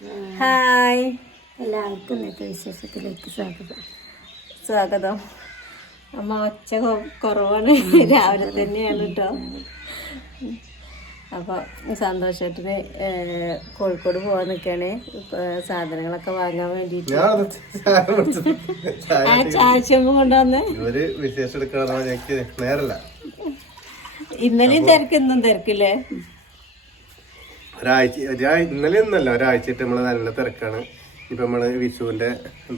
Hi, എല്ലാവർക്കും ഇന്നത്തെ വിശേഷത്തിലേക്ക് സ്വാഗതം. അമ്മ ഒച്ച കുറവാണ്, രാവിലെ തന്നെയാണ് കേട്ടോ. അപ്പോൾ സന്തോഷത്തിന് കോഴിക്കോട് പോകാൻ നിൽക്കുകയാണ്, സാധനങ്ങളൊക്കെ വാങ്ങാൻ വേണ്ടിയിട്ട്. ചായച്ചമ്പ് കൊണ്ടുവന്ന് ഇന്നലെയും തിരക്ക്, ഇന്നും തിരക്കില്ലേ? ഇന്നലെ ഒന്നല്ല, ഒരാഴ്ചയായിട്ട് നമ്മള് നല്ല തിരക്കാണ്. ഇപ്പൊ നമ്മള് വിഷുവിന്റെ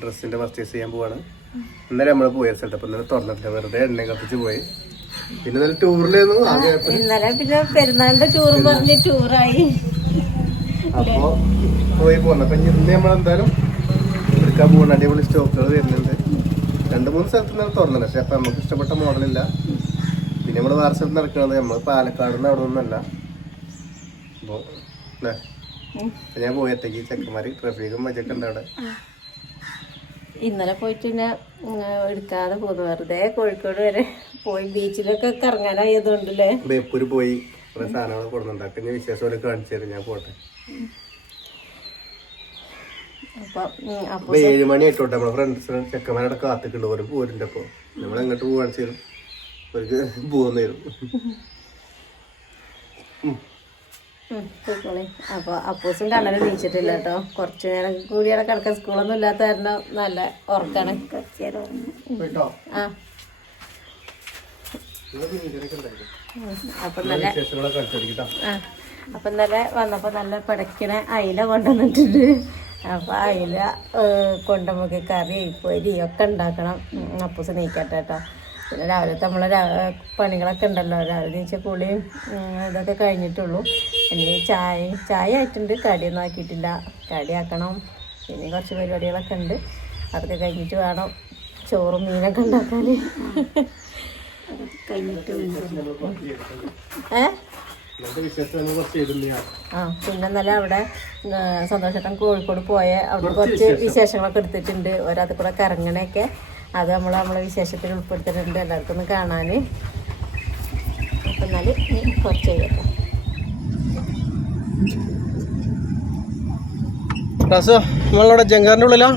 ഡ്രസ്സിന്റെ പർച്ചേസ് ചെയ്യാൻ പോവാണ്. ഇന്നലെ നമ്മള് പോയ സ്ഥലത്ത് അപ്പൊ ഇന്നലെ തുറന്നിട്ടില്ല, വെറുതെ എണ്ണ കത്തിച്ച് പോയി. പിന്നെ ഇന്നലെ ടൂറിലായിരുന്നു. ഇന്നലെ പിന്നെ പെരുന്നാളിന്റെ ടൂറും പറഞ്ഞ് ടൂറായി. അപ്പൊ പോയി പോന്നു. അപ്പൊ ഇന്ന് നമ്മളെന്തായാലും എടുക്കാൻ പോകണം. അടിപൊളി സ്റ്റോക്കുകൾ വരുന്നുണ്ട്. 2-3 സ്ഥലത്ത് നിന്ന് തുറന്നില്ല, പക്ഷെ അപ്പൊ നമുക്ക് ഇഷ്ടപ്പെട്ട മോഡലില്ല. പിന്നെ നമ്മള് വേറെ സ്ഥലത്ത് നടക്കുന്നത് നമ്മള് പാലക്കാട് അവിടെ നിന്നല്ല. അപ്പൊ ഞാൻ പോയത്തേക്ക് ചെക്കന്മാര് ട്രഫിക്കും മജൊക്കെ ഉണ്ട് അവിടെ. ഇന്നലെ പോയിട്ട് പിന്നെ എടുക്കാതെ പോന്നു, വെറുതെ കോഴിക്കോട് വരെ പോയി. ബീച്ചിലൊക്കെ കറങ്ങാനായതുകൊണ്ടല്ലേ. ബേപ്പൂര് പോയി കുറെ സാധനങ്ങൾ കൊടുക്കുന്നുണ്ടാക്കി. ഞാൻ വിശേഷം കാണിച്ചു തരും, ഞാൻ പോട്ടെ. അപ്പൊ 7 മണി ആയിട്ടോട്ടെ. നമ്മളെ ഫ്രണ്ട്സ് ചെക്കന്മാരുടെ കാത്തിട്ടുണ്ട്, ഒരു പോരിന്റെ. അപ്പൊ നമ്മൾ എങ്ങോട്ട് പോകാൻ ചെയ്യും, അവർക്ക് പോകുന്നേരും. അപ്പോൾ അപ്പൂസും കണ്ണന് നീച്ചിട്ടില്ല കേട്ടോ. കുറച്ചു നേരം കൂടിയാണ് കിടക്കാൻ, സ്കൂളൊന്നും ഇല്ലാത്ത കാരണം നല്ല ഉറക്കാണ്. ആ അപ്പം നല്ല വന്നപ്പോൾ നല്ല പിടയ്ക്കണ അയില കൊണ്ടുവന്നിട്ടുണ്ട്. അപ്പോൾ അയില കൊണ്ട് നമുക്ക് കറി പൊരി ഒക്കെ ഉണ്ടാക്കണം. അപ്പൂസ് നീക്കട്ടെ കേട്ടോ. പിന്നെ രാവിലത്തെ നമ്മളെ പണികളൊക്കെ ഉണ്ടല്ലോ, രാവിലെ നീച്ച കുളിയും ഇതൊക്കെ കഴിഞ്ഞിട്ടുള്ളൂ. ഇനി ചായ ആയിട്ടുണ്ട്, കടിയൊന്നും ആക്കിയിട്ടില്ല. കടിയാക്കണം. പിന്നെ കുറച്ച് പരിപാടികളൊക്കെ ഉണ്ട്, അതൊക്കെ കഴിഞ്ഞിട്ട് വേണം ചോറും മീനൊക്കെ ഉണ്ടാക്കാൻ. പിന്നെ ഇന്നലെ അവിടെ സന്തോഷേട്ടൻ കോഴിക്കോട് പോയ അവിടെ കുറച്ച് വിശേഷങ്ങളൊക്കെ എടുത്തിട്ടുണ്ട്. ഒരത് കൂടെ കറങ്ങണയൊക്കെ അത് നമ്മളെ വിശേഷത്തിൽ ഉൾപ്പെടുത്തിയിട്ടുണ്ട്, എല്ലാവർക്കും ഒന്ന് കാണാൻ. അപ്പം എന്നാലും കുറച്ച് ചെയ്യട്ടെ. നമ്മളിവിടെ ജങ്കാറിന്റെ ഉള്ളിലാ.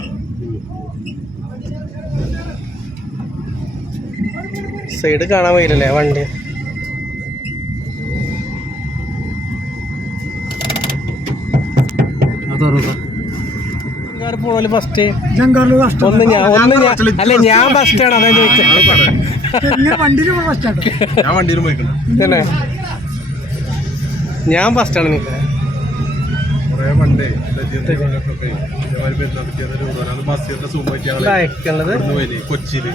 സൈഡ് കാണാൻ പോയില്ലേ വണ്ടി? പോണല്ലോ ഫസ്റ്റ്. അല്ല, ഞാൻ ഫസ്റ്റാണ്, അതാ ചോദിച്ചത്. തന്നെ ഞാൻ ഫസ്റ്റാണ്. കൊച്ചിയില്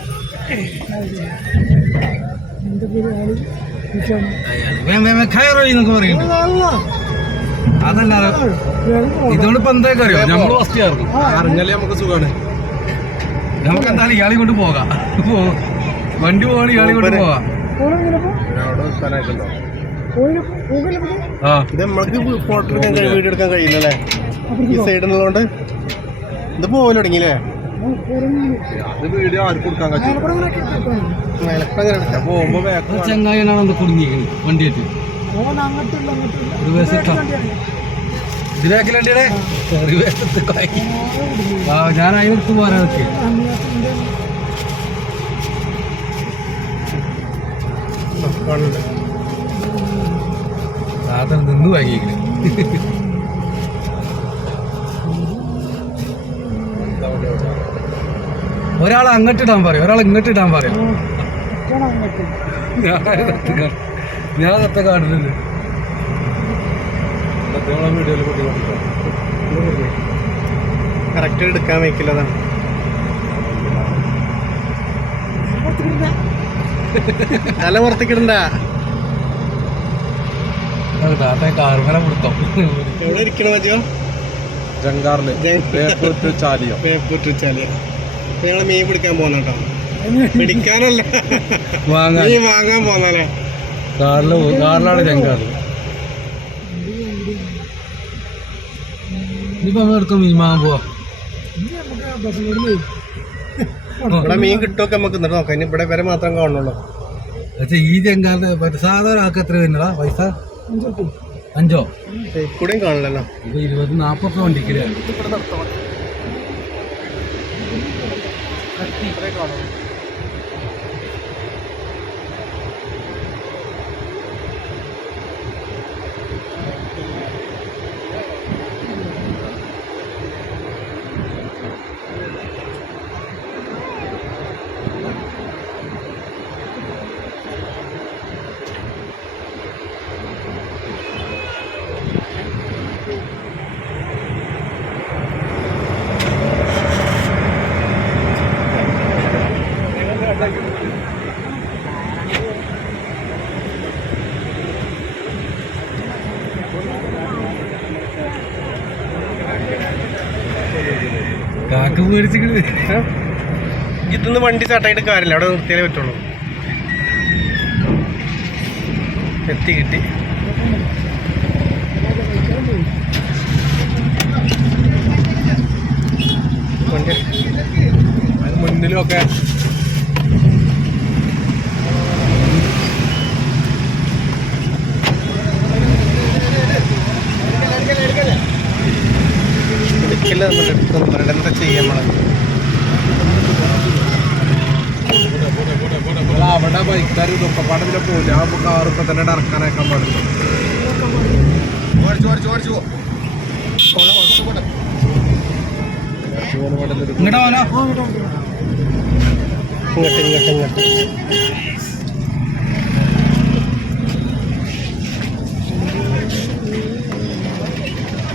അതല്ലാതെ ഇതോടിപ്പോ എന്തായാലും അറിയോ, നമ്മള് ഫസ്റ്റ് ചേർന്നു അറിഞ്ഞാലേ നമുക്ക് സുഖമാണ്. നമുക്ക് എന്തായാലും ഇയാളെ കൊണ്ട് പോകാം, വണ്ടി പോകണം, ഇയാളെ കൊണ്ട് പോകാം. ഇത് നമ്മൾക്ക് ഫോട്ടോ എടുക്കാൻ വീഡിയോ എടുക്കാൻ കഴിയില്ലല്ലേ, ഈ സൈഡിലുള്ളതുകൊണ്ട്. ഇത് പോകല് തുടങ്ങിയില്ലേ? അത് വീഡിയോ ആർക്കും കൊടുക്കാൻ കഴിയും. പോകുമ്പോ ചെങ്ങായിനാണ് കുടുങ്ങിയിരിക്കുന്നത് വണ്ടിയായിട്ട്. ഇതിലേക്കില്ലേ ഞാൻ അതിനെടുത്ത് പോരാനൊക്കെ. സാധനം നിന്ന് വാങ്ങിയിരിക്കുന്നു. ഒരാൾ അങ്ങോട്ടിടാൻ പറയും, ഒരാൾ ഇങ്ങോട്ടിടാൻ പറയും. ഞാൻ കത്ത കാണില്ല. കറക്റ്റ് എടുക്കാൻ വയ്ക്കില്ലതാണ്. നല്ല പുറത്തേക്കിടണ്ട. കാർമല പിടുത്തം എവിടെ ഇരിക്കണ മതിയോ? ജങ്കാറില് ഞങ്ങള് മീൻ പിടിക്കാൻ പോന്നോ. പിടിക്കാനല്ല, മീൻ വാങ്ങാൻ പോന്നാലേ. കാറിലാണ് ജങ്കാറ്. ഇനിയിപ്പോ നമ്മൾ എടുക്കാം മീൻ വാങ്ങാൻ പോവാ. ഇവിടെ മീൻ കിട്ടുമൊക്കെ നമുക്ക് എന്നിട്ട് നോക്കാം. ഇനി ഇവിടെ വരെ മാത്രം കാണുള്ളൂ. പക്ഷേ ഈ ജങ്കാറിന്റെ സാധാരണ ആൾക്ക് എത്ര വരുന്നടാ പൈസ? 5 കൂടെയും കാണില്ലല്ലോ. 20-40 വണ്ടിക്കില്ല. കാക്ക പേടിച്ചിട്ട് ഇതൊന്ന് വണ്ടി സ്റ്റാർട്ടായിട്ട് കാര്യമില്ല, അവിടെ നിർത്തിയാലേ പറ്റുള്ളൂ. എത്തി കിട്ടി. വണ്ടി മുന്നിലൊക്കെ എന്താ ചെയ്യാൻ അവിടെ ബൈക്കാർ തൊക്കപ്പാടത്തിലെ പോലെ ആ കാർ ഇപ്പൊ തന്നെ ഇറക്കാനയക്കാൻ പാടില്ല. ഇങ്ങോട്ട്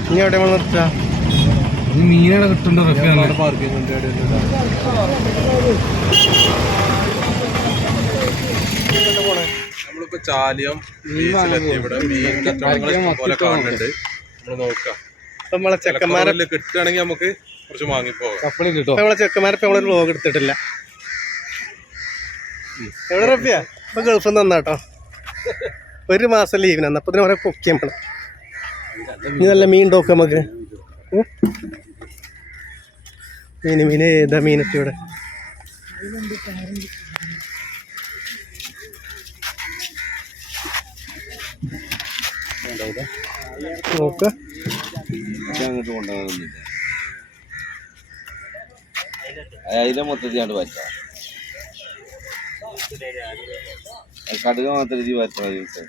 ഇനി എവിടെ നിർത്തുക? മീനവിടെ കിട്ടണ്ട റഫിയാണ് പാർക്കിംഗ്. നമ്മളിപ്പോ ചാലിയം ഇവിടെ മീൻ കച്ചവടങ്ങൾ പോലെ കാണുന്നുണ്ട്. നമ്മള് നോക്കാം, നമ്മളെ ചെക്കന്മാരെ കിട്ടുകയാണെങ്കിൽ നമുക്ക് കുറച്ച് വാങ്ങിപ്പോകാം. നമ്മളെ ചെക്കന്മാരെ ഇപ്പൊ നമ്മളൊരു വ്ലോഗ് എടുത്തിട്ടില്ല. എവിടെ റഫിയ? ഇപ്പൊ ഗൾഫിൽ നിന്ന് തന്നാട്ടോ, 1 മാസം ലീവിന് അന്ന്. അപ്പൊ ഇതിനെ കുറെ പൊക്കി നമ്മള്. ഇനി നല്ല മീൻ നോക്കാം നമുക്ക്. മീന് ഏതാ മീനൊക്കെ ഇവിടെ? നോക്ക അങ്ങോട്ട് കൊണ്ടുപോകുന്നില്ല. അതിലെ മൊത്തത്തിലാണ്ട് പറ്റാം. കടുക മാത്രം ഇത് പറ്റാ ദിവസം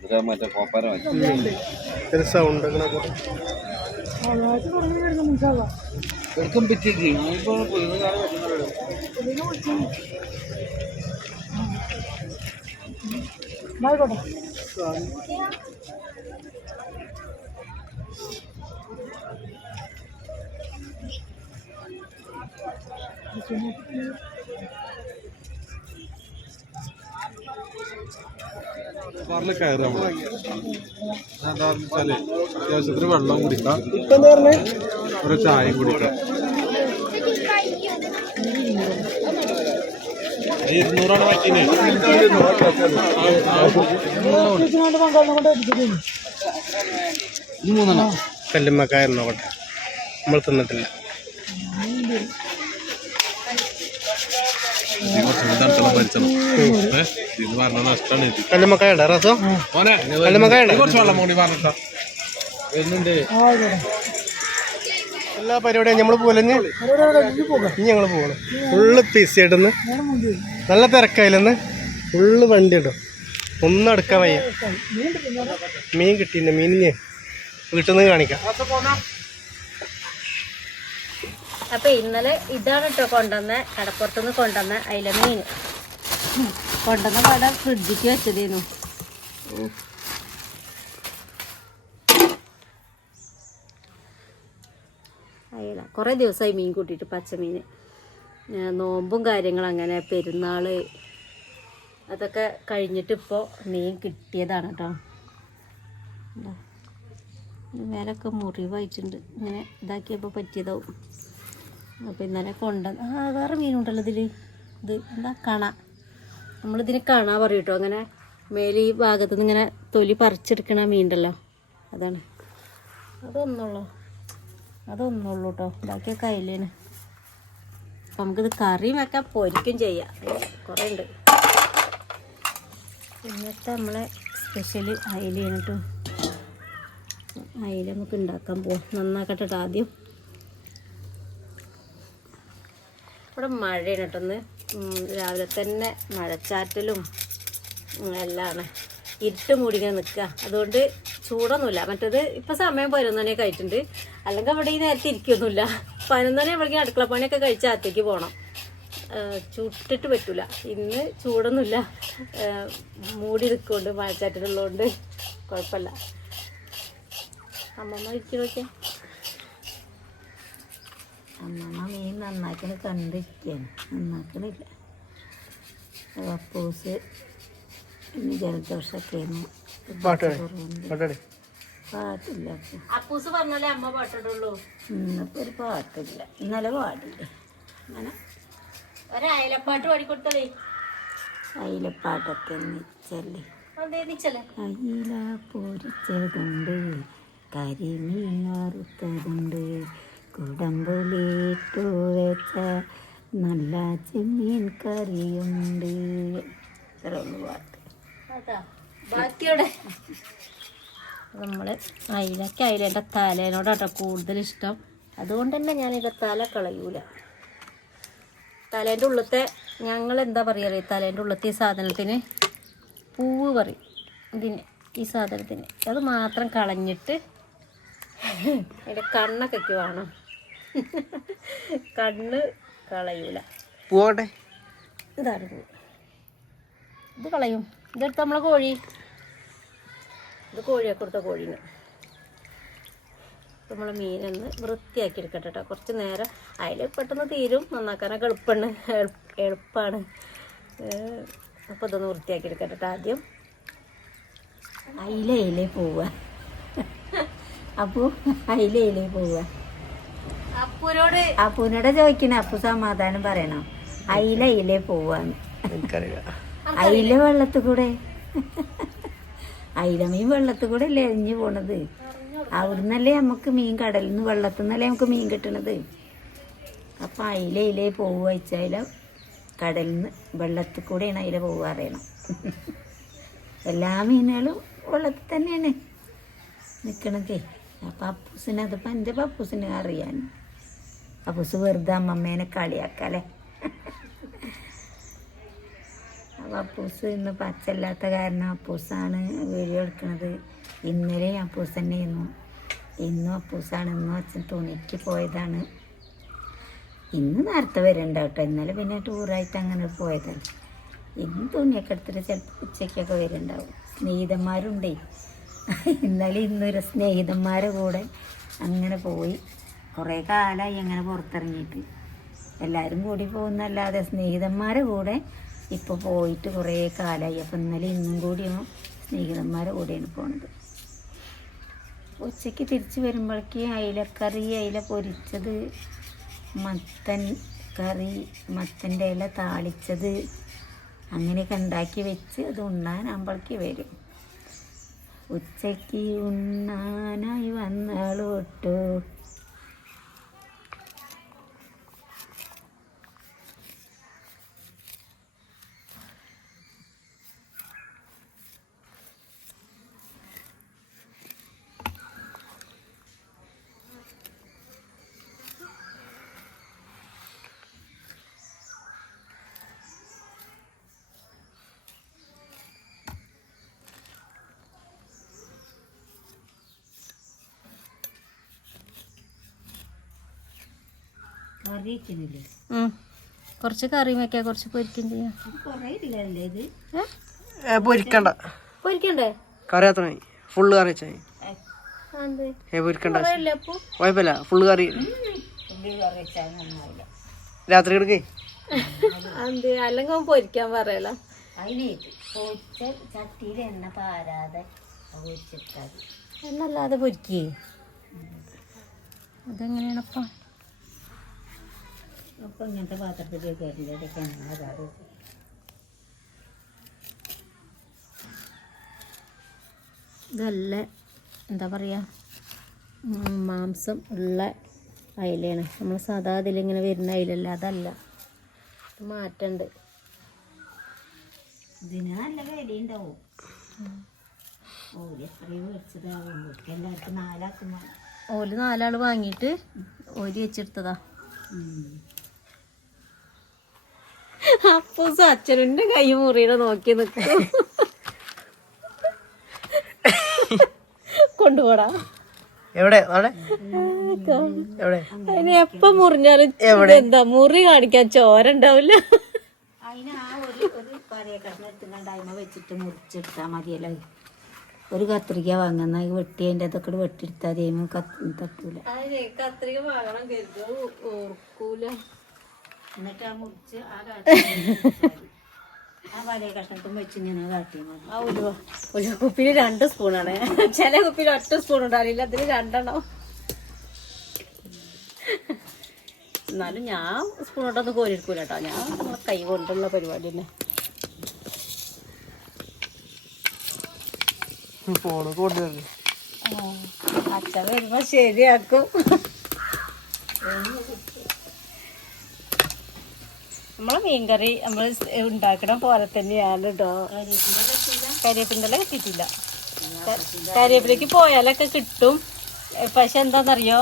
ഇവിടെ മറ്റേ കോപ്പാര പറ്റും. സൗണ്ട് എടുക്കും പറ്റിയിട്ട് കാറിൽ കയറാം. എന്താണെന്ന് വെച്ചാല് അത്യാവശ്യത്തിന് വെള്ളം കുടിക്കാം, ഒരു ചായ കുടിക്കാം. 200 വാക്കിന് കല്ലുമ്മക്കായ നോക്കട്ടെ, നമ്മൾ തിന്നിട്ടില്ല. കല്ലുമ്മക്കായ രസം. കല്ലുമ്മക്കായ കുറച്ച് വെള്ളം കൂടി പറഞ്ഞിട്ടാ വരുന്നുണ്ട്. എല്ലാ പരിപാടിയും നമ്മൾ പോലെഞ്ഞ് ഇനി ഞങ്ങൾ പോകണം. ഫുള്ള് പീസി ആയിട്ടൊന്ന് നല്ല തിരക്കായില്ലെന്ന് ഫുള്ള് വണ്ടി ഇടും. ഒന്നും എടുക്കാൻ വയ്യ. മീൻ കിട്ടിയില്ല. മീനിഞ്ഞ് വീട്ടിൽ നിന്ന് കാണിക്കാം. അപ്പൊ ഇന്നലെ ഇതാണ് കേട്ടോ കൊണ്ടുവന്ന കടപ്പുറത്തുനിന്ന് കൊണ്ടുവന്ന അയില മീൻ. കൊണ്ടുവന്ന പടം ഫ്രിഡ്ജിക്ക് വെച്ചതേന്നു. അയില കുറേ ദിവസമായി മീൻ കൂട്ടിയിട്ട്, പച്ചമീൻ. നോമ്പും കാര്യങ്ങളും അങ്ങനെ പെരുന്നാൾ അതൊക്കെ കഴിഞ്ഞിട്ട് ഇപ്പോൾ മീൻ കിട്ടിയതാണ് കേട്ടോ. മേലൊക്കെ മുറിവായിട്ടുണ്ട്. ഇങ്ങനെ ഇതാക്കിയപ്പോൾ പറ്റിയതാവും. അപ്പോൾ ഇന്നലെ കൊണ്ടുവന്ന് വേറെ മീനുണ്ടല്ലോ ഇതിൽ. ഇത് എന്താ കണ. നമ്മളിതിന് കണ പറയും കേട്ടോ. അങ്ങനെ മേലെ ഈ ഭാഗത്തു നിന്ന് ഇങ്ങനെ തൊലി പറിച്ചെടുക്കണ മീനുണ്ടല്ലോ, അതാണ്. അതൊന്നുള്ളൂ കേട്ടോ. ബാക്കിയൊക്കെ അയിലേന്. അപ്പം നമുക്കിത് കറിയും വെക്കാം, പൊരിക്കും ചെയ്യാം. കുറേ ഉണ്ട്. ഇന്നത്തെ നമ്മളെ സ്പെഷ്യൽ അയിലാണ് കേട്ടോ. അയില നമുക്ക് ഉണ്ടാക്കാൻ പോവാം. നന്നാക്കട്ടെ ആദ്യം. ഇവിടെ മഴയാണ് കേട്ടൊന്ന്. രാവിലെ തന്നെ മഴച്ചാറ്റലും എല്ലാമാണ്. ഇരുട്ട് മൂടിങ്ങനെ നിൽക്കുക. അതുകൊണ്ട് ചൂടൊന്നുമില്ല. മറ്റേത് ഇപ്പം സമയം 11 മണിയൊക്കെ ആയിട്ടുണ്ട്. അല്ലെങ്കിൽ അവിടെ ഈ നേരത്തെ ഇരിക്കൊന്നുമില്ല. 11 മണിയാകുമ്പോഴേക്കും അടുക്കള പണിയൊക്കെ കഴിച്ച് അകത്തേക്ക് പോകണം. ചുട്ടിട്ട് പറ്റൂല. ഇന്ന് ചൂടൊന്നുമില്ല. മൂടി നിൽക്കുന്നുണ്ട്, മഴച്ചാറ്റലുള്ളതുകൊണ്ട് കുഴപ്പമില്ല. അമ്മമ്മ ഇരിക്കണൊക്കെ. അമ്മമ്മ മീൻ നന്നാക്കണ കണ്ടിരിക്കുകയാണ്, നന്നാക്കണില്ല. കപ്പൂസ് പിന്നെ ജലദോഷമൊക്കെ പാട്ടില്ല. അപ്പൂസ് പറഞ്ഞാലേ അമ്മ പാട്ടിടുള്ളൂ. ഇന്നിപ്പോൾ ഒരു പാട്ടില്ല, ഇന്നലെ പാടില്ല. അങ്ങനെ ഒരയലപ്പാട്ട് പാടിക്കൊടുത്തേ. അയിലപ്പാട്ടൊക്കെ നിച്ചല്ലേ. അയില പൊരിച്ചതുണ്ട്, കരിമീൻ വറുത്തതുണ്ട്, കുടമ്പുളിട്ടു വെച്ച നല്ല ചെമ്മീൻ കറിയുണ്ട്. ഇത്ര ഉള്ളു പാട്ട്. ബാക്കിയോടെ നമ്മള് അയിലേൻ്റെ തലേനോടാട്ടോ കൂടുതൽ ഇഷ്ടം. അതുകൊണ്ട് തന്നെ ഞാനിത് തല കളയൂല. തലേൻ്റെ ഉള്ളത്തെ ഞങ്ങൾ എന്താ പറയുക, തലേൻ്റെ ഉള്ളത്തെ ഈ സാധനത്തിന് പൂവ് പറയും ഇതിന്. ഈ സാധനത്തിന് അത് മാത്രം കളഞ്ഞിട്ട് അതിൻ്റെ കണ്ണൊക്കെ വേണം. കണ്ണ് കളയൂല. പോട്ടെ, ഇതാണ് പൂ. ഇത് കളയും. ഇതെടുത്ത് നമ്മളെ കോഴി, ഇത് കോഴിയൊക്കെ കൊടുത്ത കോഴീന്. നമ്മൾ മീനൊന്ന് വൃത്തിയാക്കി എടുക്കട്ടെ കേട്ടോ. കുറച്ച് നേരം. അതിൽ പെട്ടെന്ന് തീരും, നന്നാക്കാനൊക്കെ എളുപ്പമാണ്. അപ്പോൾ ഇതൊന്ന് വൃത്തിയാക്കി എടുക്കട്ടെ കേട്ടോ. ആദ്യം അയിലയിലേ പോവുക. അപ്പോൾ അയിലയിലേ പോവുക. അപ്പൂനോട് ചോദിക്കണ, അപ്പു സമാധാനം പറയണം. അയിലയിലേ പോവാന്ന്. അയില വെള്ളത്തിൽ കൂടെ, അയില മീൻ വെള്ളത്തിൽ കൂടെ അല്ലേ എറിഞ്ഞു പോണത്. അവിടുന്നല്ലേ നമുക്ക് മീൻ, കടലിൽ നിന്ന് വെള്ളത്തിൽ നിന്നല്ലേ നമുക്ക് മീൻ കിട്ടണത്. അപ്പം അയിലയിലേ പോവുക വെച്ചാൽ കടലിൽ നിന്ന് വെള്ളത്തിൽ കൂടെയാണ് അയില പോവുക അറിയണം. എല്ലാ മീനുകളും വെള്ളത്തിൽ തന്നെയാണ് നിൽക്കണതേ. അപ്പം അപ്പൂസിന്, അതിപ്പോൾ എൻ്റെ പപ്പൂസിന് അറിയാൻ. അപ്പൂസ് വെറുതെ അമ്മമ്മേനെ കളിയാക്കല്ലേ. അപ്പം അപ്പൂസ് ഇന്ന് പച്ചല്ലാത്ത കാരണം അപ്പൂസാണ് വീഡിയോ എടുക്കണത്. ഇന്നലെ അപ്പൂസ് തന്നെയായിരുന്നു, ഇന്നും അപ്പൂസാണ്. ഇന്നും അച്ഛൻ തുണിക്ക് പോയതാണ്. ഇന്ന് നേരത്തെ വരുന്നുണ്ടാവും കേട്ടോ. ഇന്നലെ പിന്നെ ടൂറായിട്ട് അങ്ങനെ പോയതല്ല. ഇന്ന് തുണിയൊക്കെ എടുത്തിട്ട് ചിലപ്പോൾ ഉച്ചയ്ക്കൊക്കെ വരുന്നുണ്ടാവും. സ്നേഹിതന്മാരുണ്ടേ. ഇന്നലെ ഇന്നൊരു സ്നേഹിതന്മാരെ കൂടെ അങ്ങനെ പോയി. കുറേ കാലമായി അങ്ങനെ പുറത്തിറങ്ങിയിട്ട്. എല്ലാവരും കൂടി പോകുന്നല്ലാതെ സ്നേഹിതന്മാരെ കൂടെ ഇപ്പോൾ പോയിട്ട് കുറേ കാലമായി. അപ്പം ഇന്നലെ ഇന്നും കൂടിയും സ്നേഹിതന്മാരെ കൂടെയാണ് പോണത്. ഉച്ചയ്ക്ക് തിരിച്ച് വരുമ്പോഴേക്ക് അയിലക്കറി, അയില പൊരിച്ചത്, മത്തൻ കറി, മത്തൻ്റെ ഇല താളിച്ചത്, അങ്ങനെയൊക്കെ ഉണ്ടാക്കി വെച്ച് അത് ഉണ്ണാനാകുമ്പോഴേക്ക് വരും. ഉച്ചയ്ക്ക് ഉണ്ണാനായി വന്നോട്ടു. കറി വയ്ക്കുന്നില്ലേ? കുറച്ച് കറി വയ്ക്കാം, കുറച്ച് പൊരിക്കുകയും ചെയ്യാം. കുറേ ഇല്ലല്ലേ ഇത്? പൊരിക്കണ്ട, പൊരിക്കണ്ടേ? കറി അത്ര ഫുള്ള് കറി വെച്ചാൽ പൊരിക്കണ്ട, കുഴപ്പമില്ല. ഫുള്ള് കറി രാത്രി എടുക്കേ. എന്ത് അല്ലെങ്കിൽ പൊരിക്കാൻ പറയല. അതിന് പൊരിച്ച ചട്ടിയിൽ എണ്ണ പാരാതെ പൊരിച്ചിട്ടാൽ എന്നല്ലാതെ പൊരിക്കേ. അതെങ്ങനെയാണപ്പം? അപ്പം ഇങ്ങനത്തെ പാത്രത്തിലേക്ക് അരിയിലേക്ക് എണ്ണ അതാത്. ഇതല്ല എന്താ പറയുക, മാംസം ഉള്ള അയിലയാണ്. നമ്മൾ സാധാ അതിലിങ്ങനെ വരുന്ന അയിലല്ല, അതല്ല, മാറ്റമുണ്ട്. ഇതിന് നല്ല വിലയുണ്ടാവും. ഓല് എത്രയും മേടിച്ചതാവും എല്ലാവർക്കും 4 ആക്കും വേണം. ഓല് 4 ആള് വാങ്ങിയിട്ട് ഓരി വെച്ചെടുത്തതാ. അപ്പൂസ് അച്ഛനുന്റെ കൈ മുറിയുടെ നോക്കി നിൽക്കും. കൊണ്ടുപോടാ. എവിടെ നാളെ എവിടെ അതിന് എപ്പം മുറിഞ്ഞാലും എന്താ മുറി കാണിക്കാൻ ചോര ഉണ്ടാവില്ല. അതിന് ആ ഒരു പഴയ കഷ്ണം എടുത്തുകൊണ്ട് അതിമ വെച്ചിട്ട് മുറിച്ചെടുത്താൽ മതിയല്ലോ. ഒരു കത്രിക വാങ്ങുന്ന വെട്ടി അതിൻ്റെ അതൊക്കെ വെട്ടിയെടുത്താൽ അതിമ തട്ടൂല. കത്രിക വാങ്ങണം ഓർക്കൂല. എന്നിട്ട് ആ മുറിച്ച് ആ പഴയ കഷ്ണത്തും വെച്ച് ഇങ്ങനെ കാട്ടിയാൽ മതി. ആ ഒരു കുപ്പിയിൽ 2 സ്പൂണാണ്. ചില കുപ്പിയിൽ 1 സ്പൂൺ ഉണ്ടാവില്ല, അതിന് 2 എണ്ണം. എന്നാലും ഞാൻ സ്പൂണോട്ടൊന്നും കോരിയെടുക്കൂല കേട്ടോ. ഞാൻ കൈ കൊണ്ടുള്ള പരിപാടി തന്നെ. ഫോണ് കൊണ്ടുവരുന്നു. അച്ഛൻ വരുമ്പോ ശരിയാക്കും. നമ്മളെ മീൻകറി നമ്മൾ ഉണ്ടാക്കണ പോലെ തന്നെയാണ് കേട്ടോ. കരിവേപ്പിൻ്റെ കിട്ടിയിട്ടില്ല. കരിവേപ്പിലേക്ക് പോയാലൊക്കെ കിട്ടും. പക്ഷെ എന്താണെന്നറിയോ,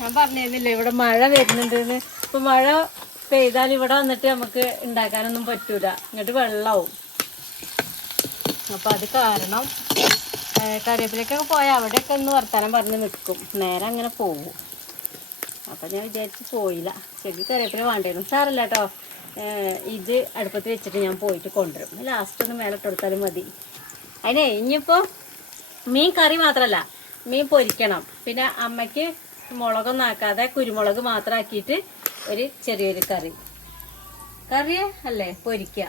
ഞാൻ പറഞ്ഞിരുന്നില്ല ഇവിടെ മഴ വരുന്നുണ്ടെന്ന്. ഇപ്പം മഴ പെയ്താൽ ഇവിടെ വന്നിട്ട് നമുക്ക് ഉണ്ടാക്കാനൊന്നും പറ്റൂല, ഇങ്ങോട്ട് വെള്ളമാവും. അപ്പം അത് കാരണം കരിവേപ്പിലേക്കൊക്കെ പോയാൽ അവിടെയൊക്കെ ഒന്ന് വർത്താനം പറഞ്ഞ് നിൽക്കും, നേരെ അങ്ങനെ പോകും. അപ്പം ഞാൻ വിചാരിച്ച് പോയില്ല. ശരി, കറിവേപ്പില വേണ്ടിയിരുന്നു. സാറില്ല കേട്ടോ, ഇത് അടുപ്പത്ത് വെച്ചിട്ട് ഞാൻ പോയിട്ട് കൊണ്ടുവരും. ലാസ്റ്റ് ഒന്ന് മേലിട്ട് കൊടുത്താലും മതി. അതിനെ ഇനിയിപ്പോൾ മീൻ കറി മാത്രമല്ല, മീൻ പൊരിക്കണം. പിന്നെ അമ്മയ്ക്ക് മുളകൊന്നും ആക്കാതെ കുരുമുളക് മാത്രം ആക്കിയിട്ട് ഒരു ചെറിയൊരു കറി അല്ലേ പൊരിക്കുക.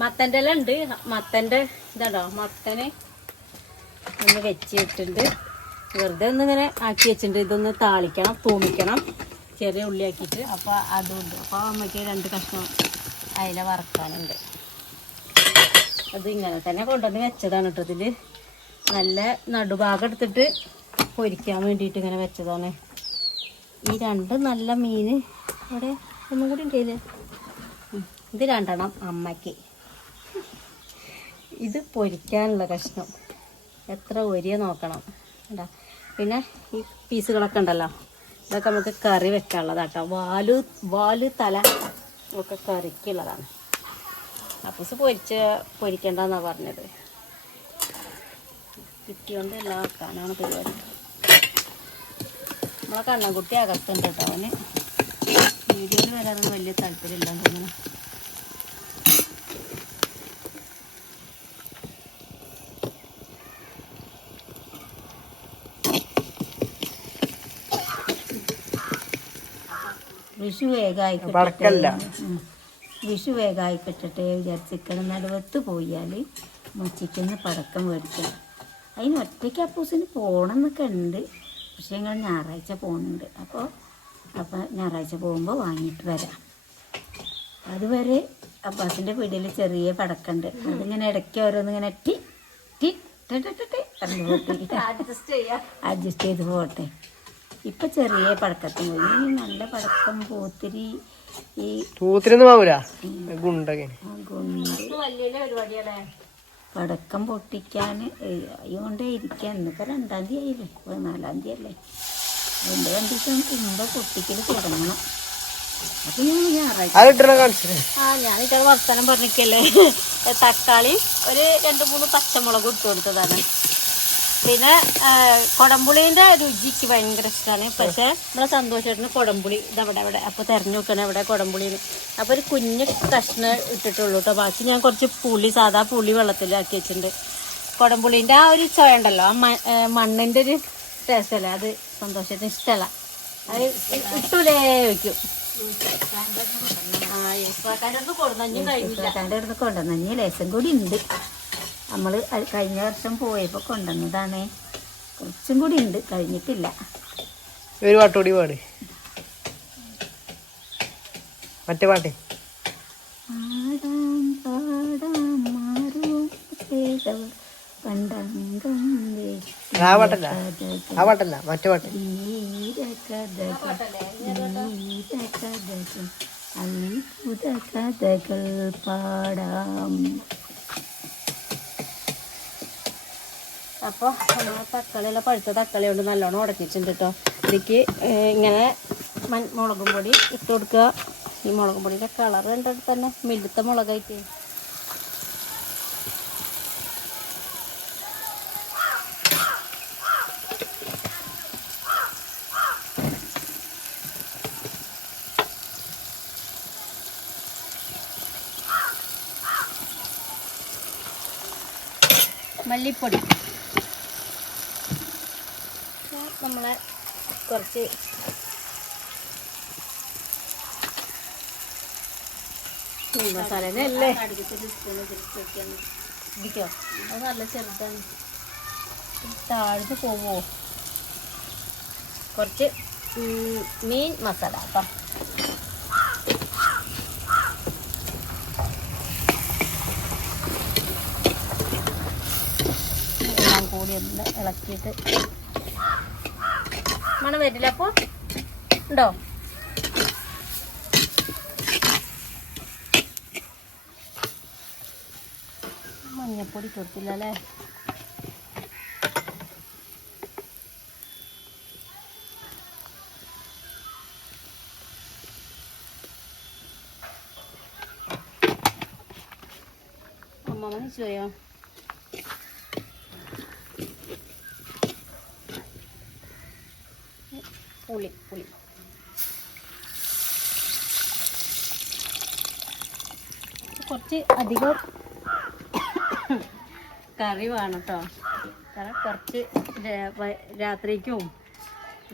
മത്തൻ്റെ ഇല ഉണ്ട്, മത്തൻ്റെ ഇതാണോ, മത്തന് ഒന്ന് വെച്ചിട്ടുണ്ട്. വെറുതെ ഒന്നിങ്ങനെ ആക്കി വെച്ചിട്ടുണ്ട്. ഇതൊന്ന് താളിക്കണം, തൂമിക്കണം, ചെറിയ ഉള്ളി ആക്കിയിട്ട്. അപ്പോൾ അതുകൊണ്ട് അപ്പോൾ അമ്മയ്ക്ക് 2 കഷ്ണം അയില വറക്കാനുണ്ട്. അത് ഇങ്ങനെ തന്നെ കൊണ്ടുവന്ന് വെച്ചതാണ് കേട്ടോ. ഇതിൽ നല്ല നടുഭാഗം എടുത്തിട്ട് പൊരിക്കാൻ വേണ്ടിയിട്ട് ഇങ്ങനെ വെച്ചതാണ്. ഈ 2 നല്ല മീൻ അവിടെ ഒന്നും കൂടി ഉണ്ടല്ലേ. ഇത് 2 എണ്ണം അമ്മയ്ക്ക്. ഇത് പൊരിക്കാനുള്ള കഷ്ണം എത്ര ഒരിയ നോക്കണം കേട്ടോ. പിന്നെ ഈ പീസുകളൊക്കെ ഉണ്ടല്ലോ, ഇതൊക്കെ നമുക്ക് കറി വെക്കാനുള്ളതാട്ടോ. വാല് തല ഒക്കെ കറിക്കുള്ളതാണ്. അപ്പൂസ് പൊരിക്കണ്ടെന്നാണ് പറഞ്ഞത്. കിട്ടിയോണ്ട് എല്ലാം വെക്കാനാണ് പരിപാടി. നമ്മളെ കണ്ണൻകുട്ടി അകത്തുണ്ട് കേട്ടോ. അവന് വീഡിയോയിൽ വരാനൊന്നും വലിയ താല്പര്യമില്ലാന്ന് തോന്നുന്നു. വിഷു വേഗമായി കിട്ടട്ടെ വിചാരിച്ചിരിക്കണം. നടുവത്ത് പോയാൽ മുച്ചിക്കുന്ന പടക്കം മേടിക്കണം. അതിന് ഒറ്റയ്ക്ക് അപ്പൂസിന് പോകണം എന്നൊക്കെ ഉണ്ട്. പക്ഷേ ഞങ്ങൾ ഞായറാഴ്ച പോകുന്നുണ്ട്. അപ്പോൾ ഞായറാഴ്ച പോകുമ്പോൾ വാങ്ങിയിട്ട് വരാം. അതുവരെ അപ്പാസിൻ്റെ വീട്ടിൽ ചെറിയ പടക്കമുണ്ട്. അതിങ്ങനെ ഇടയ്ക്ക് ഓരോന്നിങ്ങനെ അഡ്ജസ്റ്റ് ചെയ്ത് പോട്ടെ. ഇപ്പം ചെറിയ പടക്കത്തും പോയി. ഈ നല്ല പടക്കം പൂത്തിരി ഈ പടക്കം പൊട്ടിക്കാൻ അതുകൊണ്ടേ ഇരിക്കാൻ. ഇന്നിപ്പോൾ 2-ാം തീയതി ആയില്ലേ, 4-ാം തീയതി അല്ലേ. അതിൻ്റെ 2 ദിവസം മുമ്പ് പൊട്ടിക്കൽ തുടങ്ങണം. അപ്പം ഞാൻ ഞാനിത് വർത്തമാനം പറഞ്ഞിക്കല്ലേ. തക്കാളി ഒരു 2-3 പച്ചമുളക് ഇട്ട് കൊടുത്തതാണ്. പിന്നെ കുടംപുളീൻ്റെ രുചിക്ക് ഭയങ്കര ഇഷ്ടമാണ്. പക്ഷേ നമ്മളെ സന്തോഷമായിട്ടിന് കുടംപുളി ഇതവിടെ അപ്പോൾ തിരഞ്ഞു നോക്കണം എവിടെ കുടംപുളിന്ന്. അപ്പോൾ ഒരു കുഞ്ഞ് കഷ്ണം ഇട്ടിട്ടുള്ളൂ കേട്ടോ. ബാക്കി ഞാൻ കുറച്ച് സാധാ പുളി വെള്ളത്തിലാക്കി വെച്ചിട്ടുണ്ട്. കുടംപുളീൻ്റെ ആ ഒരു ചുവ ഉണ്ടല്ലോ, ആ മണ്ണിൻ്റെ ഒരു ടേസ്റ്റ് അല്ലേ, അത് സന്തോഷത്തിന് ഇഷ്ടമല്ല. അത് ഇട്ടൂലേ വയ്ക്കും. കൊണ്ടുവന്നു ലേശം കൂടി ഉണ്ട്. നമ്മൾ കഴിഞ്ഞ വർഷം പോയപ്പോൾ കൊണ്ടുവന്നതാണ്. കുറച്ചും കൂടി ഉണ്ട്, കഴിഞ്ഞിട്ടില്ല. ഒരു പാട്ടുകൂടി പാട്, മറ്റേ പാട്ടേ. ആ പാട്ടല്ല മറ്റേ പാട്ട്. അത്ഭുത കഥകൾ പാടാം. അപ്പോൾ നമ്മൾ തക്കാളിയുള്ള പഴുത്ത തക്കാളി കൊണ്ട് നല്ലോണം ഉടക്കിയിട്ടുണ്ട് കേട്ടോ. ഇതിലേക്ക് ഇങ്ങനെ മുളകും പൊടി ഇട്ട് കൊടുക്കുക. ഈ മുളകും പൊടിയുടെ കളർ കണ്ടിട്ട് തന്നെ മെഴുത്ത മുളകായിട്ട്. മല്ലിപ്പൊടി നമ്മളെ കുറച്ച് മസാലല്ലേ ഇരിക്കോ, അത് നല്ല ചെറുതാണ്, താഴ്ന്നു പോവോ. കുറച്ച് മീൻ മസാല കേട്ടോ. എല്ലാം കൂടി ഒന്ന് ഇളക്കിയിട്ട് മണം വരില്ല. അപ്പോൾ ഉണ്ടോ? മഞ്ഞപ്പൊടി കൊടുത്തില്ല അല്ലേ? അമ്മ മനസ്സിലായോ? പുളി കുറച്ച് അധികം കറി വേണം കേട്ടോ. കാരണം കുറച്ച് രാത്രിക്കും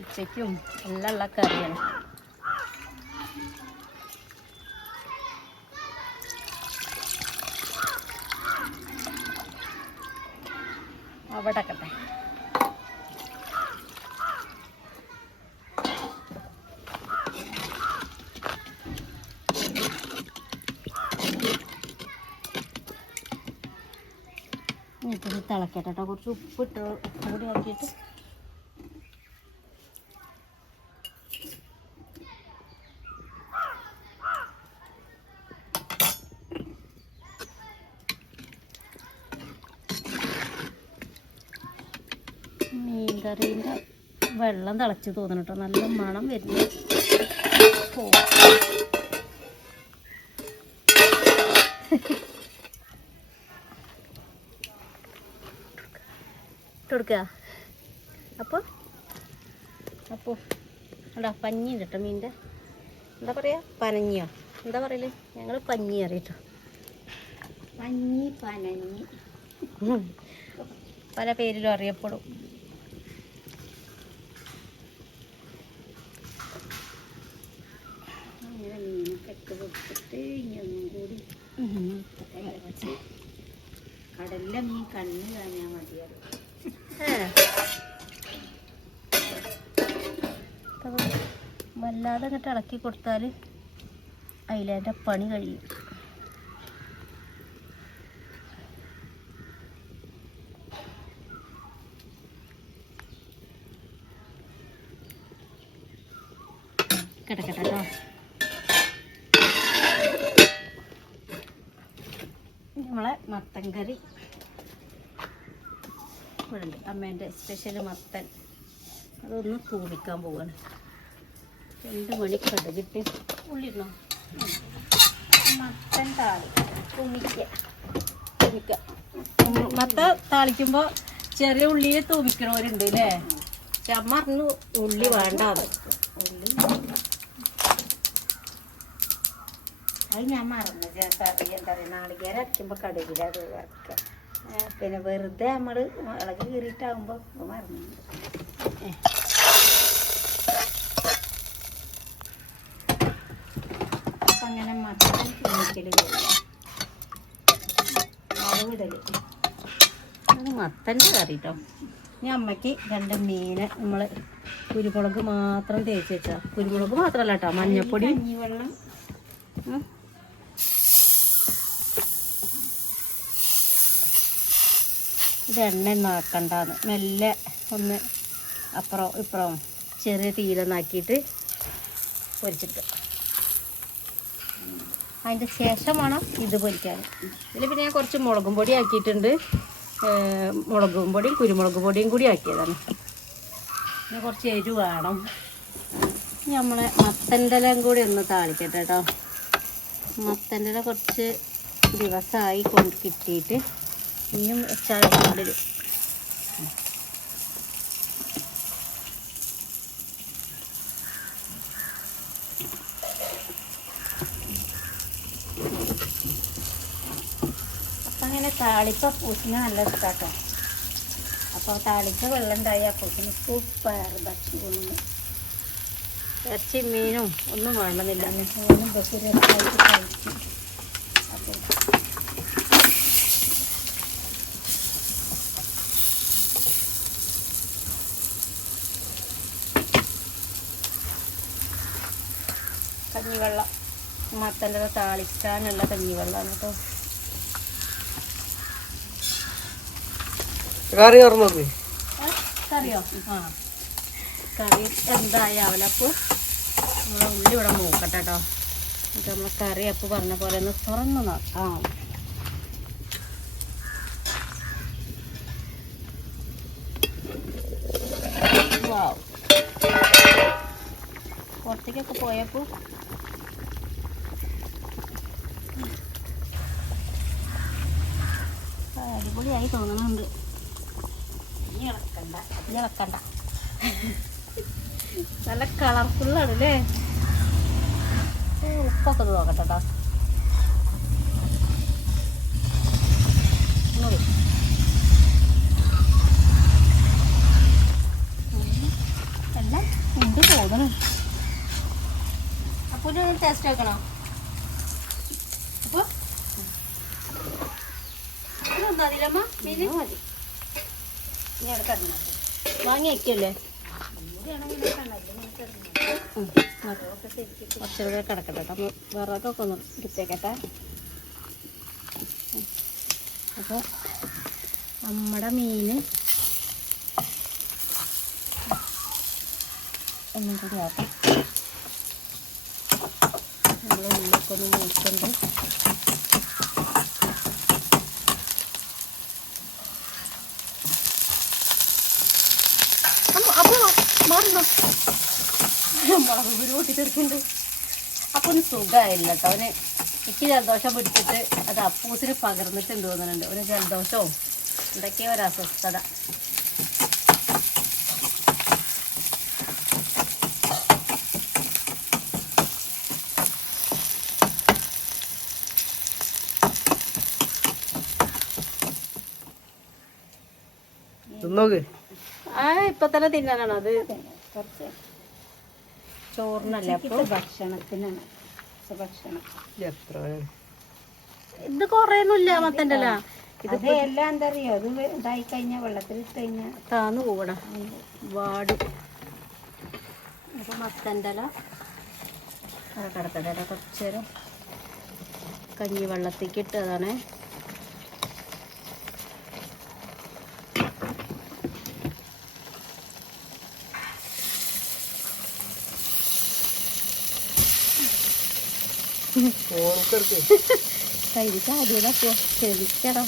ഉച്ചയ്ക്കും എല്ലാം ഉള്ള കറിയാണ്. അവിടെ കട്ടെ. എന്നിട്ട് തിളക്കട്ടെ കേട്ടോ. കുറച്ച് ഉപ്പിട്ട് കൂടി ആക്കിയിട്ട് മീൻകറീൻ്റെ വെള്ളം തിളച്ച് തോന്നണം കേട്ടോ. നല്ല മണം വരുന്നു. കൊടുക്കുക. അപ്പോൾ അടാ പഞ്ഞി കേട്ടോ. മീനിൻ്റെ എന്താ പറയുക, പനഞ്ഞിയോ എന്താ പറയല്? ഞങ്ങൾ പഞ്ഞി അറിയട്ടോ. പഞ്ഞി പനഞ്ഞി പല പേരിലും അറിയപ്പെടും. അങ്ങനെ മീനൊക്കെ ഇട്ട് കൊടുത്തിട്ട് ഇനി ഒന്നും കൂടി കടലിലെ മീൻ കണ്ണ് കാണാൻ മതിയായിരുന്നു. വല്ലാതെ അങ്ങോട്ട് ഇളക്കി കൊടുത്താൽ അതിൻ്റെ പണി കഴിയും. കിടക്കട്ടെ കേട്ടോ. നമ്മളെ മത്തൻ കറി ഇവിടെ ഉണ്ട്. അമ്മേൻ്റെ സ്പെഷ്യൽ മത്തൻ, അതൊന്ന് തൂമിക്കാൻ പോവാണ്. 2 മണി കടുകിട്ട് ഉള്ളിടണോ? മത്തൻ തൂമിക്കുക. മത്ത താളിക്കുമ്പോൾ ചെറിയ ഉള്ളിയെ തൂമിക്കണവരുണ്ട് അല്ലേ? പക്ഷെ അമ്മ പറഞ്ഞു ഉള്ളി വേണ്ടാതെ. അത് ഞാൻ മറന്നു കറി. എന്താ പറയുക, നാളികേരം അരയ്ക്കുമ്പോൾ കടുകിലത് വറക്കുക. പിന്നെ വെറുതെ നമ്മൾ ഇളകി കീറിയിട്ടാകുമ്പോൾ മറന്നു. അപ്പം അങ്ങനെ മത്തൻ തൂമിക്കൽ മുളകിടൽ. അത് മത്തൻ്റെ കറി കേട്ടോ. ഇനി അമ്മയ്ക്ക് 2 മീന് നമ്മൾ കുരുമുളക് മാത്രം തേച്ച് വെച്ചാൽ, കുരുമുളക് മാത്രമല്ല കേട്ടോ, മഞ്ഞപ്പൊടി, കഞ്ഞിവെള്ളം. ഇത് എണ്ണ ആക്കണ്ടാന്ന് മെല്ലെ ഒന്ന് അപ്പുറം ഇപ്പുറം ചെറിയ തീയിലൊന്നാക്കിയിട്ട് പൊരിച്ചെടുക്കുക. അതിൻ്റെ ശേഷം വേണം ഇത് പൊരിക്കാൻ. ഇതിൽ പിന്നെ ഞാൻ കുറച്ച് മുളകും പൊടി ആക്കിയിട്ടുണ്ട്. മുളകും പൊടിയും കുരുമുളക് പൊടിയും കൂടി ആക്കിയതാണ്. പിന്നെ കുറച്ച് എരിവ് വേണം. ഇനി നമ്മളെ മത്തൻ്റെ ഇലയും കൂടി ഒന്ന് താളിക്കട്ടെ കേട്ടോ. മത്തൻ്റെ ഇല കുറച്ച് ദിവസമായി കൊണ്ട് കിട്ടിയിട്ട് ഇനിയും വെച്ചാൽ കൊണ്ടുവരും. അപ്പം അങ്ങനെ താളിപ്പ് അപ്പൂസിന് നല്ല ഇഷ്ടാട്ടോ. അപ്പോൾ താളിച്ച വെള്ളം ഉണ്ടായി അപ്പൂസിന് സൂപ്പർ ഭക്ഷണം കൊണ്ടുവന്നു. ഇറച്ചി മീനും ഒന്നും വേണമെന്നില്ല. ഫോണും ഇതൊക്കെ രസമായിട്ട് കഴിക്കും. അപ്പോൾ കഞ്ഞിവെള്ളം മത്തൻ്റെ താളിക്കാനുള്ള കഞ്ഞിവെള്ളമാണ് കേട്ടോ. കറി ഓർമ്മ കറിയോ? ആ കറി എന്തായാവല അപ്പോൾ നമ്മളെ ഉള്ളി ഇവിടെ നോക്കട്ടെ കേട്ടോ. എന്നിട്ട് നമ്മളെ കറി അപ്പോൾ പറഞ്ഞ പോലെ ഒന്ന് തുറന്ന് നോക്കാം. വാവ്, പുറത്തേക്കൊക്കെ പോയപ്പോൾ അടിപൊളിയായി തോന്നുന്നുണ്ട്. ഇനി ഇളക്കണ്ട നല്ല കളർഫുള്ളാണ് അല്ലേ? ഉപ്പൊക്കെ നോക്കട്ടെ കേട്ടോ. എല്ലാം ഉണ്ട് തോന്നണം. അപ്പോൾ ഒരു ടേസ്റ്റ് വെക്കണോ? അപ്പോൾ ഇതെന്താ അതിലമ്മ മീൻ മതി. ഇനി അവിടെ കിടന്നു വാങ്ങി വയ്ക്കല്ലേ? കുറച്ചുകൂടെ കിടക്കട്ടെ കേട്ടോ. വിറകൊക്കെ ഒന്ന് എടുത്തേക്കട്ടെ. അപ്പോൾ നമ്മുടെ മീൻ ഒന്നും കൂടി ആക്കാം. നമ്മൾ ഉള്ളിലൊക്കെ ഒന്ന് നോക്കുന്നുണ്ട്. മുളക് പൊട്ടി തീർക്കുന്നുണ്ട്. അപ്പോൾ ഒന്ന് സുഖമായില്ല കേട്ടോ. അവന് എനിക്ക് ജലദോഷം പിടിച്ചിട്ട് അത് അപ്പൂസിന് പകർന്നിട്ടുണ്ട് തോന്നുന്നുണ്ട്. ഒരു ജലദോഷവും എന്തൊക്കെയോ ഒരു അസ്വസ്ഥത. ഇപ്പൊ തന്നെ തിന്നാനാണോ അത്? കുറച്ച് ചോറിനല്ലേ? അപ്പോൾ ഭക്ഷണത്തിനാണ്. ഭക്ഷണം ഇത് കുറേയൊന്നുമില്ല മത്തൻ്റെ ഇല. ഇത് എല്ലാം എന്താ അറിയോ, അത് ഇതായി കഴിഞ്ഞാൽ വെള്ളത്തിൽ ഇട്ട് കഴിഞ്ഞാൽ താന്ന് പോകണം, വാടും. അപ്പോൾ മത്തൻ്റെ ഇല കിടക്കട്ടെ. കുറച്ച് നേരം കഞ്ഞി വെള്ളത്തേക്ക് ഇട്ടതാണ്. കൈക്ക് ആദ്യമോ ചെവിക്കടോ.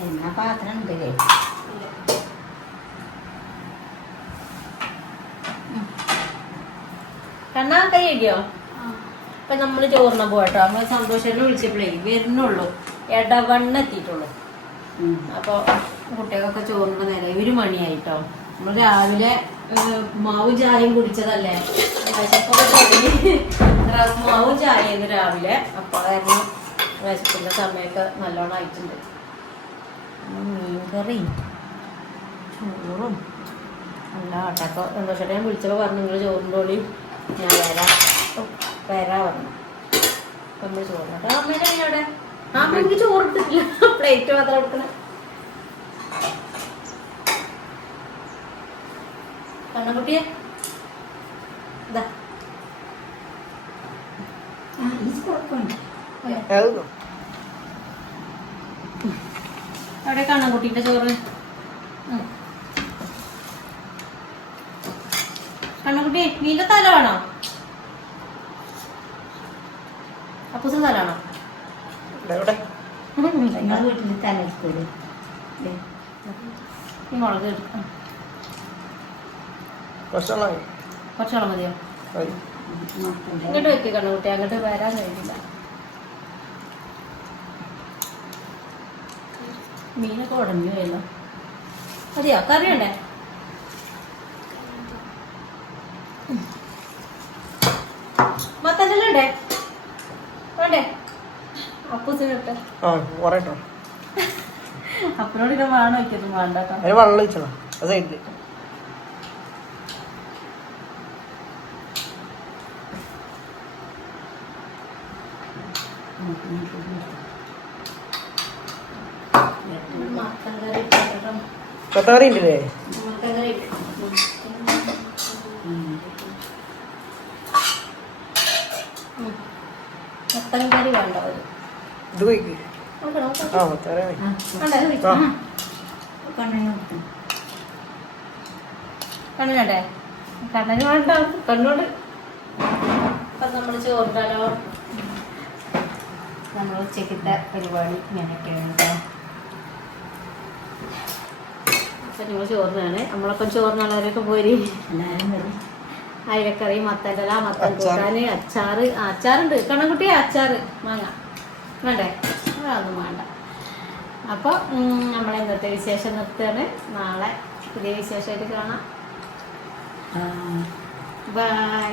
എന്നാ പാത്രം ഉണ്ടല്ലേ? കണ്ണാ കൈ കഴിയോ? അപ്പൊ നമ്മള് ചോറിന പോട്ടോ. നമ്മള് സന്തോഷനെ വിളിച്ചപ്പോഴേ വരുന്നുള്ളൂ, ഇടവണ്ണ എത്തിയിട്ടുള്ളൂ. അപ്പോൾ കുട്ടികൾക്കൊക്കെ ചോറിൻ്റെ നേരം 1 മണിയായിട്ടോ. നമ്മൾ രാവിലെ മാവും ചായയും കുടിച്ചതല്ലേ, മാവും ചായന്ന് രാവിലെ. അപ്പോൾ കാരണം വിശപ്പിൻ്റെ സമയമൊക്കെ നല്ലോണം ആയിട്ടുണ്ട്. മീൻകറിയും ചോറും നല്ല ആട്ടൊക്കെ സന്തോഷമായിട്ട് ഞാൻ വിളിച്ചപ്പോൾ പറഞ്ഞു നിങ്ങൾ ചോറിൻ്റെ ഓളി ഞാൻ വരാ പറഞ്ഞു. അപ്പം നമ്മൾ ചോറിനോട്ടോ. അമ്മേൻ്റെ അവിടെ അമ്മക്ക് ചോറ് എടുത്തിട്ടില്ല, പ്ലേറ്റ് മാത്രം എടുക്കണം. കണ്ണക്കുട്ടിയെ ഇതാ അവിടെ കണ്ണക്കുട്ടീൻ്റെ ചോറ്. കണ്ണുകുട്ടി മീൻ്റെ തല വേണോ? അപ്പൂസിന് തല വേണോ? നിങ്ങളെ വീട്ടിൽ തല എടുക്കൂലേ? ഈ മുളക് എടുക്കാം. കുറച്ചോളം മതിയോ? ഇങ്ങോട്ട് വെക്ക് കണ്ണുകുട്ടി, അങ്ങോട്ട് വരാൻ കഴിയില്ല. മീനൊക്കെ ഉടഞ്ഞു പോയല്ലോ. മതിയോ? കറിയുണ്ടേ? മത്തല്ലേ വേണ്ടേ? അപ്പൂസിനിട്ട് അപ്പനോട് ഇത് വേണം വയ്ക്കൊന്നും വേണ്ട കേട്ടോ. വെള്ളം ഒഴിച്ചോ സൈഡില്. മത്തൻ കറി ഇട്ടോ. കൊത്തക്കറി ഉണ്ടല്ലേ? മത്തൻ കറി മത്തൻ കറി വേണ്ട ഒരു ഇത് കഴിക്ക്. കണ്ണിനട്ടെ? കണ്ണന് വേണ്ട, കണ്ണോട്. അപ്പൊ നമ്മൾ ചോറിട്ടാലോ? നമ്മൾ ഉച്ചക്കത്തെ പരിപാടി ഇങ്ങനെയൊക്കെയാണ് കേട്ടോ. അപ്പൊ നിങ്ങൾ ചോറിനാണ്, നമ്മളൊക്കെ ചോറിനുള്ളവരൊക്കെ പോരി. അയിലക്കറി, മത്തൻ്റെ ഇല, മത്തൻ കൂട്ടാന്, അച്ചാറ്. അച്ചാറുണ്ട് കണ്ണൻകുട്ടി, അച്ചാറ് മാങ്ങ വേണ്ടേ? അതൊന്നും വേണ്ട. അപ്പോൾ നമ്മളെ ഇന്നത്തെ വിശേഷം നിർത്തുകയാണ്. നാളെ പുതിയ വിശേഷമായിട്ട് കാണാം. ബൈ.